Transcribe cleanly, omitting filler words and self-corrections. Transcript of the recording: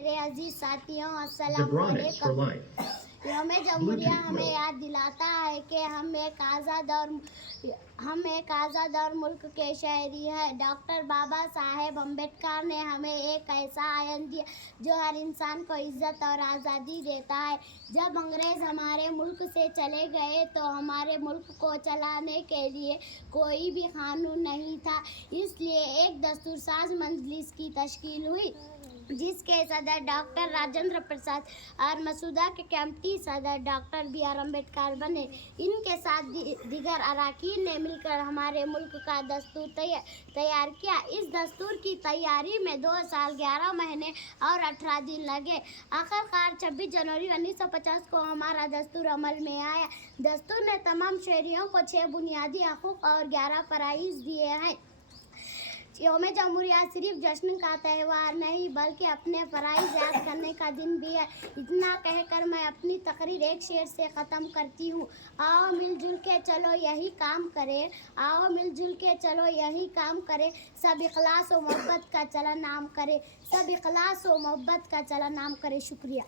मेरे अजीज साथियों, अस्सलाम Zebronics for वालेकुम। life. यौम जमहूरिया Bluetooth हमें mode. याद दिलाता है कि हम एक आज़ाद और मुल्क के शहरी हैं। डॉक्टर बाबा साहेब अम्बेडकर ने हमें एक ऐसा आयन दिया जो हर इंसान को इज्जत और आज़ादी देता है। जब अंग्रेज़ हमारे मुल्क से चले गए तो हमारे मुल्क को चलाने के लिए कोई भी कानून नहीं था, इसलिए एक दस्तूरसाज मजलिस की तश्कील हुई जिसके सदर डॉक्टर राजेंद्र प्रसाद और मसूदा के कमेटी सदर डॉक्टर बी आर अम्बेडकर बने। इनके साथ दीगर अरकान ने मिलकर हमारे मुल्क का दस्तूर तैयार किया। इस दस्तूर की तैयारी में 2 साल 11 महीने और 18 दिन लगे। आखिरकार 26 जनवरी 1950 को हमारा दस्तूर अमल में आया। दस्तूर ने तमाम शहरियों को 6 बुनियादी हकूक़ और 11 फ़राइज़ दिए हैं। यौम जमहूरिया सिर्फ जश्न का त्यौहार नहीं बल्कि अपने फ़राइज़ याद करने का दिन भी है। इतना कहकर मैं अपनी तकरीर एक शेर से ख़त्म करती हूँ। आओ मिलजुल के चलो यही काम करें, आओ मिलजुल के चलो यही काम करें, सब इखलास व मोहब्बत का चलन नाम करें, सब इखलास व मोहब्बत का चलन नाम करें। शुक्रिया।